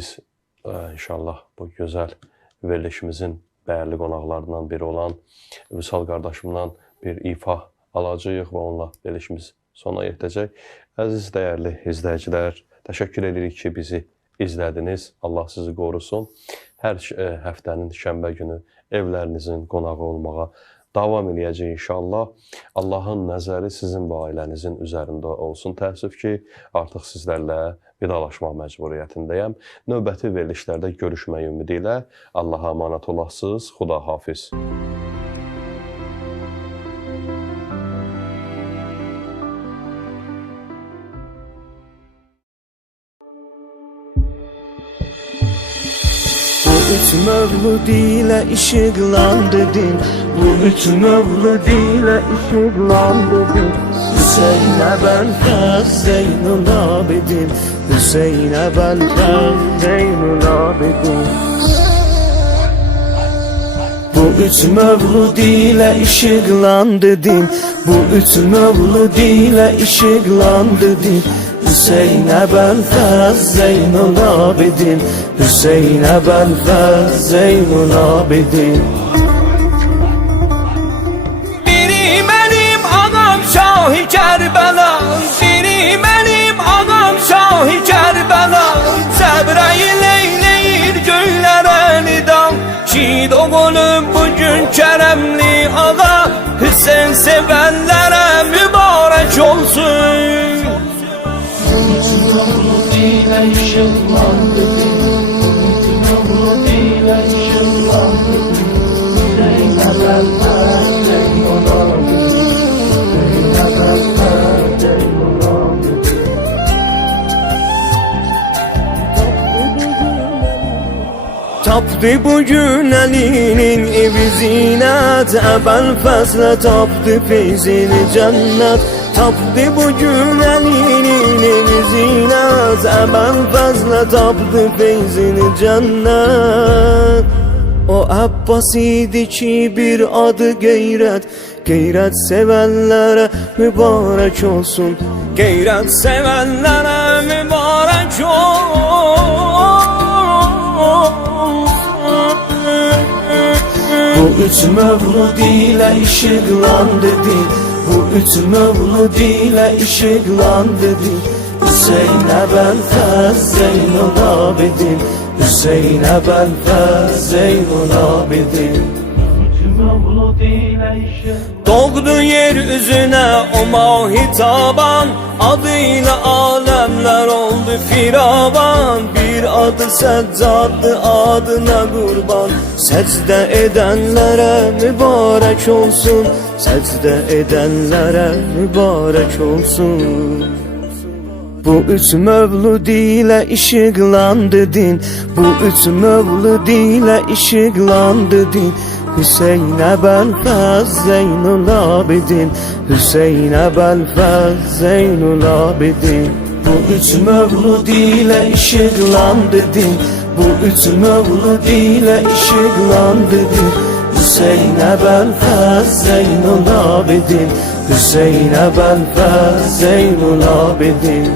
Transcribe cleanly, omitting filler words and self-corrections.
biz inşallah bu gözəl verilişimizin dəyərli qonaqlarından biri olan Vüsal qardaşımdan bir ifa alacağıq və onunla verilişimiz sona yetəcək. Əziz dəyərli izləyicilər, təşəkkür edirik ki, bizi izlədiniz. Allah sizi qorusun. Hər həftənin şənbə günü evlərinizin qonağı olmağa davam edəcək inşallah. Allahın nəzəri sizin və ailənizin üzərində olsun. Təəssüf ki, artıq sizlərlə vidalaşmaq məcburiyyətindəyəm. Növbəti verilişlərdə görüşmək ümidi ilə Allaha əmanət olasınız. Xuda hafiz. Üç mevlud ile ışıklandı din. Bu üç mevlud ile ışıklandı din. Hüseyin'e Belfaz Zeynul Abidin. Hüseyin'e Belfaz Zeynul Abidin. Bu üç mevlud ile ışıklandı din. Bu üç mevlud ile ışıklandı din. Hüseyin'e Belfaz Zeynul Abidin. Hüseyin'e Belfaz Zeynul Abidin. Biri benim anam Şah-ı Kerbela, biri benim anam Şah-ı Kerbela. Cebrail eyleyir göylere nida, şid oğlum bugün keremli ağa. Hüseyin sevenlere mübarek olsun. Mevlud ile ışıklandı din. Mevlud ile ışıklandı din. Zeynep Belfaz Zeynul Abidin. Zeynep Belfaz Zeynul Abidin. Tapdı bugün elinin evi zinet. Belfaz'la tapdı feyzini cennet. Tapdı bugün elinin evi zinet. Belfaz'la tapdı feyzini cennet. O Abbas idi ki bir adı gayret. Gayret sevenlere mübarek olsun. Gayret sevenlere mübarek olsun. Bu üç mevlud ile ışıklandı din. Bu üç mevlud ile ışıklandı din. Hüseyin'e Belfaz Zeynul Abidin. Hüseyin'e Belfaz Zeynul Abidin. Doğdu yeryüzüne o mahitaban, adıyla alemler oldu firavan. Bir adı Seccad'dı, adına kurban. Secde edenlere mübarek olsun. Secde edenlere mübarek olsun. Bu üç mevlud ile ışıklandı din. Bu üç mevlud ile ışıklandı din. Hüseyin'e Belfaz Zeynul Abidin. Hüseyin'e Belfaz Zeynul Abidin. Bu üç mevlud ile ışıklandı din. Bu üç mevlud ile ışıklandı din. Hüseyin'e Belfaz Zeynul Abidin. Hüseyin'e Belfaz Zeynul Abidin.